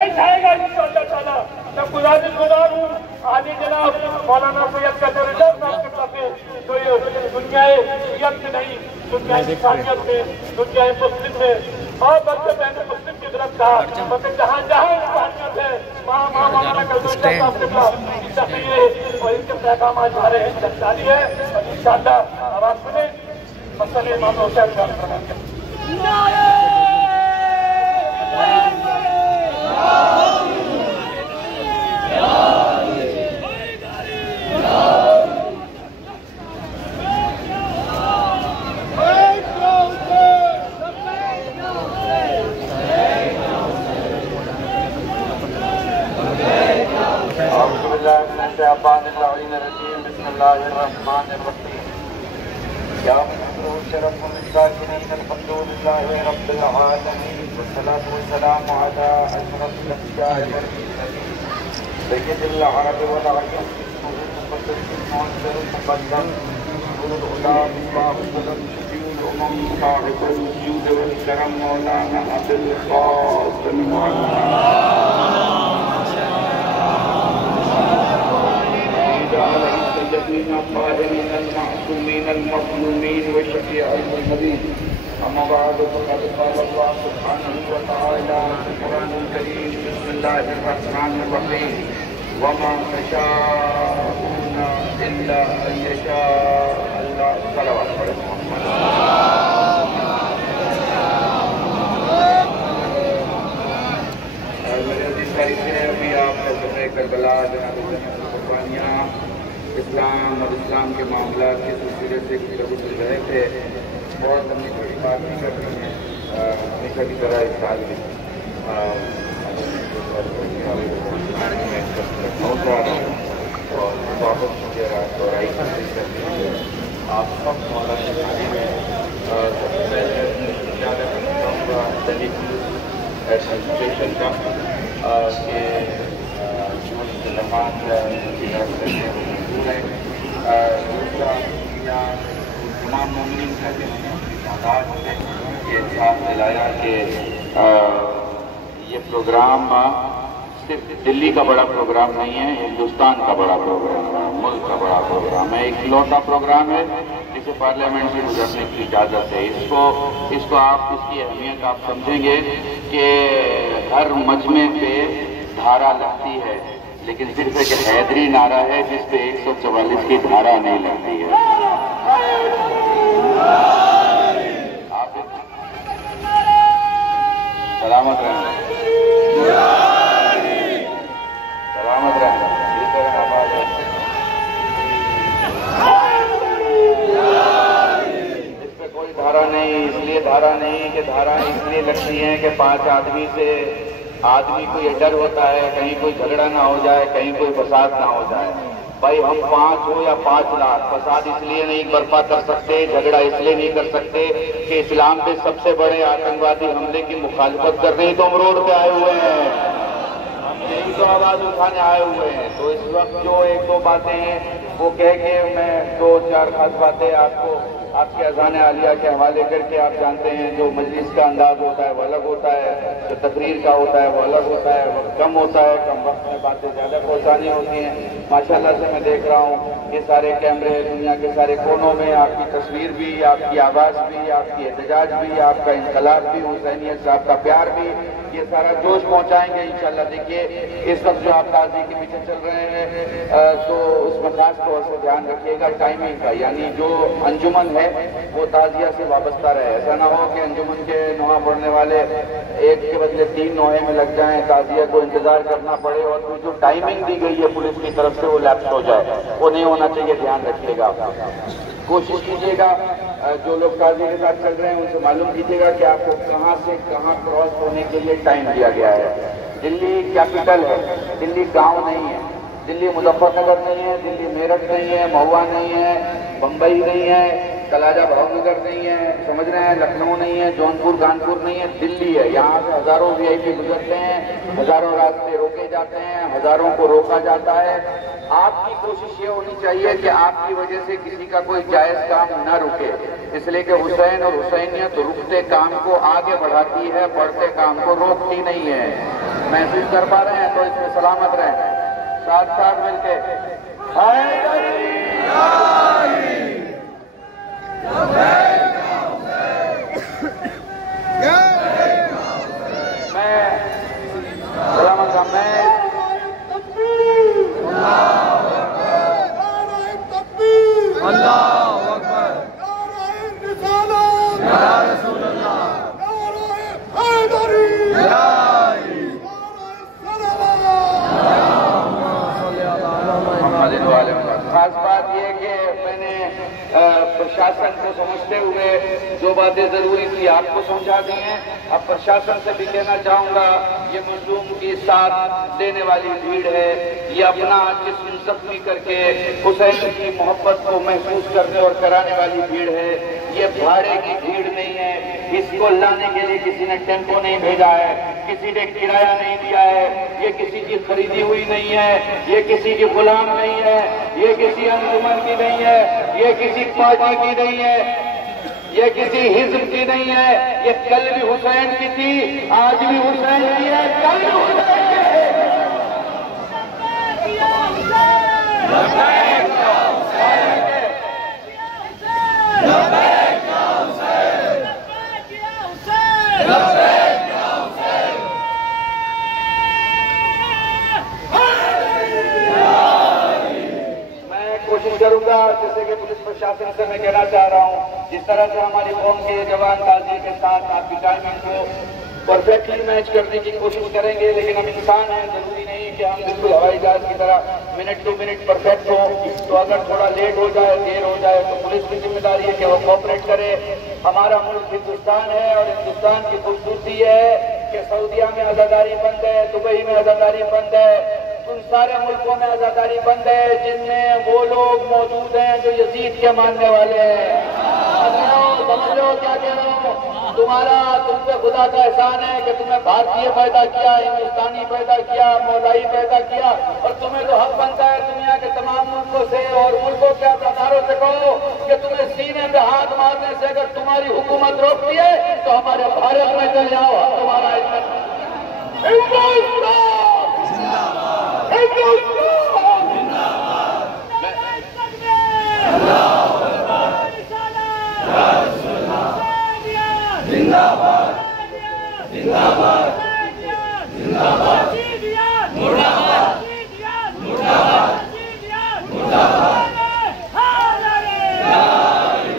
जाएगा इंशाअल्लाह ताला। मैं गुज़ार हूँ आदि जनाब मौलाना सैयद कदरुल्लाह साहब के पास तो ये दुनियाए यक्त नहीं, दुनियाए इंसानियत में, दुनियाए मुस्लिम में और बल्कि मैंने मुस्लिम की तरफ कहा मतलब जहाँ जहाँ इंसानियत है वहाँ मौलाना कदरुल्लाह साहब के पास तस्वीरें और इनके पैगाम आ रहे हैं, जारी है और इंशाअल्लाह आवाज सुने मसले इमाम हुसैन का इस्लाम और इस्लाम के मामला के सिलसिले से कुछ चल रहे थे। बहुत लंबी बड़ी बात नहीं कर रही है हमेशा की तरह इस साल भी और वापस दोहराई आप सब मौलाना खाने में सबसे पहले ज़्यादा दैनिक एडमिनिस्ट्रेशन का के जमात दूसरा तमाम मोमिन का तादाद से ये साथ दिलाया कि ये प्रोग्राम सिर्फ दिल्ली का बड़ा प्रोग्राम नहीं है, हिंदुस्तान का बड़ा प्रोग्राम है, मुल्क का बड़ा प्रोग्राम है, एक इकलौता प्रोग्राम है जिसे पार्लियामेंट से गुजरने की इजाज़त है। इसको आप इसकी अहमियत आप समझेंगे कि हर मजमे पे धारा लगती है लेकिन सिर्फ एक हैदरी नारा है जिस पे 144 की धारा नहीं लगती है। आप सलामत रहना, सलामत रहना, इस तरह आवाज है। इस पे कोई धारा नहीं, इसलिए धारा नहीं कि धारा इसलिए लगती है कि 5 आदमी से आदमी को ये डर होता है कहीं कोई झगड़ा ना हो जाए, कहीं कोई फसाद ना हो जाए। भाई हम 5 हो या 5 लाख फसाद इसलिए नहीं बर्पा कर सकते, झगड़ा इसलिए नहीं कर सकते कि इस्लाम पे सबसे बड़े आतंकवादी हमले की मुखालिफत कर रही तो हम रोड पे आए हुए हैं, हम यही तो आवाज उठाने आए हुए हैं। तो इस वक्त जो 1-2 बातें हैं वो कह के मैं 2-4 खास बातें आपको आपके अज़ान आलिया के हवाले करके आप जानते हैं जो मजलिस का अंदाज होता है वो अलग होता है, जो तकरीर का होता है वो अलग होता है, वक्त कम होता है, कम वक्त में बातें ज़्यादा पहुँचानी होती हैं। माशाल्लाह से मैं देख रहा हूँ ये सारे कैमरे दुनिया के सारे कोनों में आपकी तस्वीर भी, आपकी आवाज़ भी, आपकी एहतजाज भी, आपका इनकलाब भी, हुसैनियत साहब का प्यार भी, ये सारा जोश पहुँचाएंगे इंशाल्लाह। देखिए इस वक्त जो आप ताज़ी के पीछे चल रहे हैं तो उसमें खास तौर से ध्यान रखिएगा टाइमिंग का, यानी जो अंजुमन है वो ताजिया से वाबस्ता रहे। ऐसा ना हो कि अंजुमन के नोहा पढ़ने वाले एक के बदले 3 नोहे में लग जाएं, ताजिया को इंतजार करना पड़े और फिर जो टाइमिंग दी गई है पुलिस की तरफ से वो लैप्स हो जाए, वो नहीं होना चाहिए। ध्यान रखिएगा, कोशिश कीजिएगा जो लोग ताज़ी के साथ चल रहे हैं उनसे मालूम कीजिएगा कि आपको कहाँ से कहाँ क्रॉस होने के लिए टाइम दिया गया है। दिल्ली कैपिटल है, दिल्ली गाँव नहीं है, दिल्ली मुजफ्फरनगर नहीं है, दिल्ली मेरठ नहीं है, महुआ नहीं है, बम्बई नहीं है, कलाजा भावनगर नहीं है, समझ रहे हैं, लखनऊ नहीं है, जौनपुर कानपुर नहीं है, दिल्ली है। यहाँ से हजारों वीआईपी गुजरते हैं, हजारों रास्ते रोके जाते हैं, हजारों को रोका जाता है। आपकी कोशिश ये होनी चाहिए कि आपकी वजह से किसी का कोई जायज काम न रुके, इसलिए कि हुसैन और हुसैनियत रुकते काम को आगे बढ़ाती है, बढ़ते काम को रोकती नहीं है। महसूस कर पा रहे हैं तो इसमें सलामत रहें। साथ साथ मिलके खास बात यह कि मैंने प्रशासन को समझते हुए जो बातें जरूरी थी आपको समझा दी हैं। अब प्रशासन से भी कहना चाहूंगा, ये मजलूम की साथ देने वाली भीड़ है, ये अपना जिस्म जख्मी करके हुसैन की मोहब्बत को महसूस करने और कराने वाली भीड़ है। ये भाड़े की भीड़ नहीं है। इसको लाने के लिए किसी ने टेम्पो नहीं भेजा है, किसी ने किराया नहीं दिया है, ये किसी की खरीदी हुई नहीं है, ये किसी की गुलाम नहीं है, ये किसी अंजुमन की नहीं है, ये किसी पार्टी की नहीं है, ये किसी हिज्ब की नहीं है। ये कल भी हुसैन की थी, आज भी हुसैन की है, कल भी हुसैन की है। कोशिश करूंगा, जैसे कि पुलिस प्रशासन से मैं कहना चाह रहा हूं, जिस तरह से हमारी कौम के जवान ताजी के साथ आपकी टाइमिंग को परफेक्टली मैच करने की कोशिश करेंगे, लेकिन हम इंसान हैं, जरूरी नहीं कि हम बिल्कुल हवाई जहाज की तरह मिनट टू मिनट परफेक्ट हो। तो अगर थोड़ा लेट हो जाए, देर हो जाए, तो पुलिस की जिम्मेदारी है कि वो कोऑपरेट करे। हमारा मुल्क हिंदुस्तान है और हिंदुस्तान की खूबसूरती है कि सऊदीया में आजादारी बंद है, दुबई में आजादारी बंद है, उन सारे मुल्कों में आजादारी बंद है जिनमें वो लोग मौजूद हैं जो यजीद के मानने वाले हैं। समझ लो क्या कह रहा हूँ, तुम पे खुदा का एहसान है कि तुम्हें भारतीय पैदा किया, हिंदुस्तानी पैदा किया, मौलाई पैदा किया, और तुम्हें तो हक बनता है दुनिया के तमाम मुल्कों से और मुल्कों के सरदारों से कहो कि तुम्हें सीने पे हाथ मारने से अगर तुम्हारी हुकूमत रोकती है तो हमारे भारत में चले जाओ, हम तुम्हारा जिंदाबाद जिंदाबाद जिंदाबाद मुर्दाबाद मुर्दाबाद मुर्दाबाद।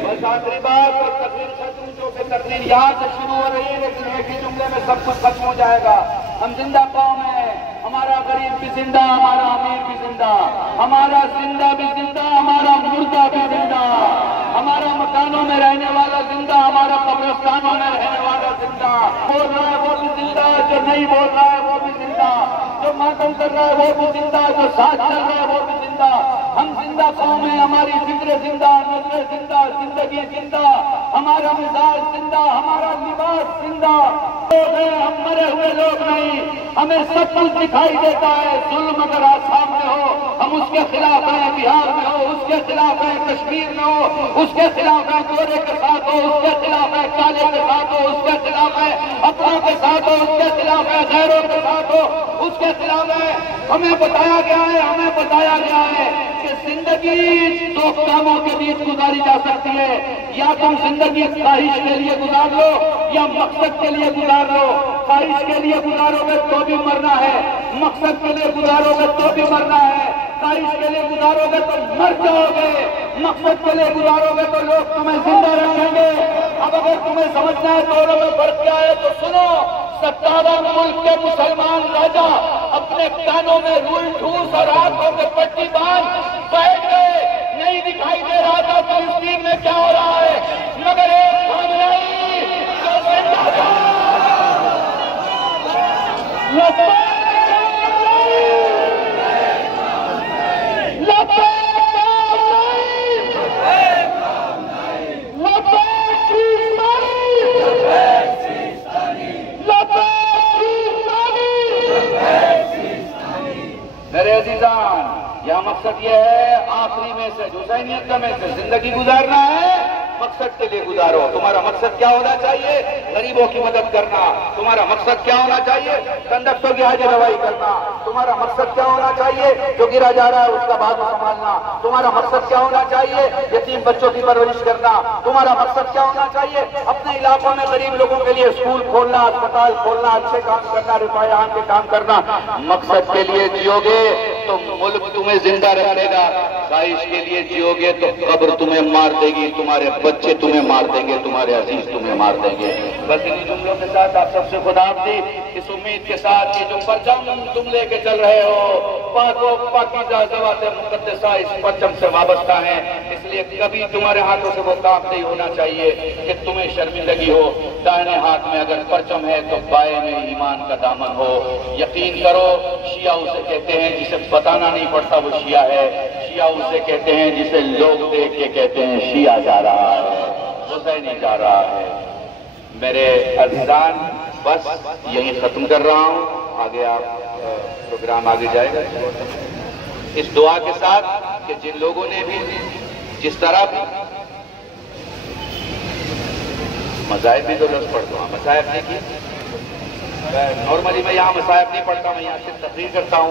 बस आखिरी बात, और तकरीर खत्म, जो कि तकरीर यहाँ से शुरू हो रही है लेकिन एक ही जुमले में सब कुछ खत्म हो जाएगा। हम जिंदा कौम है, हमारा गरीब भी जिंदा, हमारा अमीर भी जिंदा, हमारा जिंदा भी जिंदा, हमारा मुर्दा भी जिंदा, हमारा मकानों में रहने वाला जिंदा, हमारा कब्रिस्तानों में रहने वाला जिंदा, बोल रहा है वो भी जिंदा, जो नहीं बोल रहा है वो भी जिंदा, जो मातम कर रहा है वो भी जिंदा, जो साथ चल रहा है वो भी जिंदा। हम जिंदा कौम है, हमारी फिक्र जिंदा, नजर जिंदा, जिंदगी जिंदा, हमारा मिजाज जिंदा, हमारा लिबास जिंदा। लोग हैं, हम मरे हुए लोग नहीं, हमें सब कुछ दिखाई देता है। जुल्म अगर सामने हो हम उसके खिलाफ हैं, बिहार में हो उसके खिलाफ है, कश्मीर में हो उसके खिलाफ है, गोरे के साथ हो उसके खिलाफ है, काले के साथ हो उसके खिलाफ है, अपनों के साथ हो उसके खिलाफ है, गैरों के साथ हो उसके खिलाफ है। हमें बताया गया है कि जिंदगी दो कामों के बीच गुजारी जा सकती है, या तुम जिंदगी ख्वाहिश के लिए गुजार लो या मकसद के लिए गुजार लो। ख्वाहिश के लिए गुजारोगे तो भी मरना है, मकसद के लिए गुजारोगे तो भी मरना है। ख्वाहिश के लिए गुजारोगे तो मर जाओगे, मकसद के लिए गुजारोगे तो लोग तुम्हें जिंदा रखेंगे। अब अगर तुम्हें समझना है दोनों में फर्क क्या है तो सुनो। 57 मुल्क के मुसलमान राजा अपने कानों में रूल ठूस और आंखों में पट्टी बांध बैठ गए, नहीं दिखाई दे रहा था फिलिस्तीन में क्या हो रहा है, मगर एक हम नहीं जो जिंदा था। मेरे अजीजान, यह मकसद यह है आखिरी में से हुसैनियत का में से जिंदगी गुजारना है मकसद के लिए गुजारो। तुम्हारा मकसद क्या होना चाहिए? गरीबों की मदद करना। तुम्हारा मकसद क्या होना चाहिए? कंडक्टर की हाजिर रवाई करना। तुम्हारा मकसद क्या होना चाहिए? जो गिरा जा रहा है उसका बाजू संभालना। तुम्हारा मकसद क्या होना चाहिए? यतीम बच्चों की परवरिश करना। तुम्हारा मकसद क्या होना चाहिए? अपने इलाकों में गरीब लोगों के लिए स्कूल खोलना, अस्पताल खोलना, अच्छे काम करना, रिफायान के काम करना। मकसद के लिए जियोगे तो मुल्क तुम्हें जिंदा रखेगा, ख्वाहिश के लिए जियोगे तो कब्र तुम्हें मार देगी, तुम्हारे बच्चे तुम्हें मार देंगे, तुम्हारे अजीज तुम्हें मार देंगे। बस इन्हीं जुमलों के साथ आप सबसे खुदाहफ्ती, इस उम्मीद के साथ कि जो परचम तुम लेके चल रहे हो पाकीज़ा ज़वात मुक़द्दसा इस परचम से वाबस्ता है, इसलिए कभी तुम्हारे हाथों से वो काम नहीं होना चाहिए कि तुम्हें शर्मिंदगी हो। दाहिने हाथ में अगर परचम है तो बाएं में ईमान का दामन हो। यकीन करो, शिया उसे कहते हैं जिसे बताना नहीं पड़ता वो शिया है। शिया उसे कहते हैं जिसे लोग देख के कहते हैं शिया जा रहा है, हुसैनी जा रहा है। मेरे अज़ीज़ान, बस यही खत्म कर रहा हूं, आगे आप प्रोग्राम आगे जाएगा इस दुआ के साथ कि जिन लोगों ने भी जिस तरह भी मज़ाहिब भी तो लफ्ज़ पढ़ता हूँ, मज़ाहिब नहीं की नॉर्मली मैं यहाँ मसाहिब नहीं पढ़ता, मैं यहाँ सिर्फ तकरीर करता हूँ,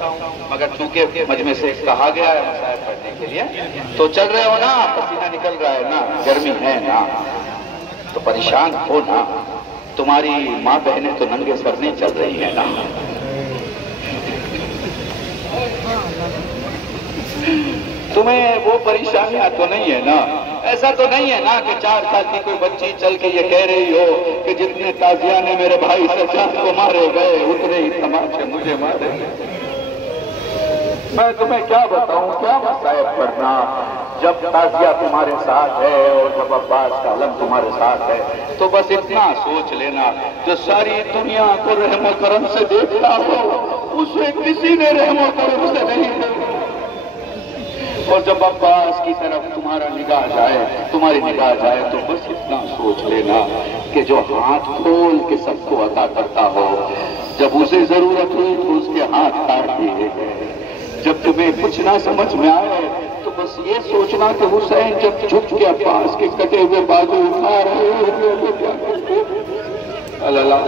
मगर चूंकि मजमे से कहा गया है मसाहिब पढ़ने के लिए, तो चल रहे हो ना, पसीना निकल रहा है ना, गर्मी है ना, तो परेशान हो ना। तुम्हारी माँ बहनें तो नंगे सर नहीं चल रही है ना। तुम्हें वो परेशानियां तो नहीं है ना। ऐसा तो नहीं है ना कि 4 साल की कोई बच्ची चल के ये कह रही हो कि जितने ताजियाने मेरे भाई सज्जाद को मारे गए उतने ही तमाचे मुझे मारे। मैं तुम्हें क्या बताऊं, क्या मसाइब पढ़ना। जब ताजिया तुम्हारे साथ है और जब अब्बास का अलम तुम्हारे साथ है, तो बस इतना सोच लेना, जो सारी दुनिया को रहमो करम से देखता हो उसे किसी ने रहमो करम से नहीं देखा। और जब अब्बास की तरफ तुम्हारा निगाह जाए, तुम्हारी निगाह जाए, तो बस इतना सोच लेना कि जो हाथ खोल के सबको अता करता हो, जब उसे जरूरत हुई तो उसके हाथ काट दिए गए। जब तुम्हें कुछ ना समझ में आए तो बस ये सोचना कि हुसैन जब झुक के अब्बास के कटे हुए बाजू उठा रहे हो क्या करते। अल्लाह अल्लाह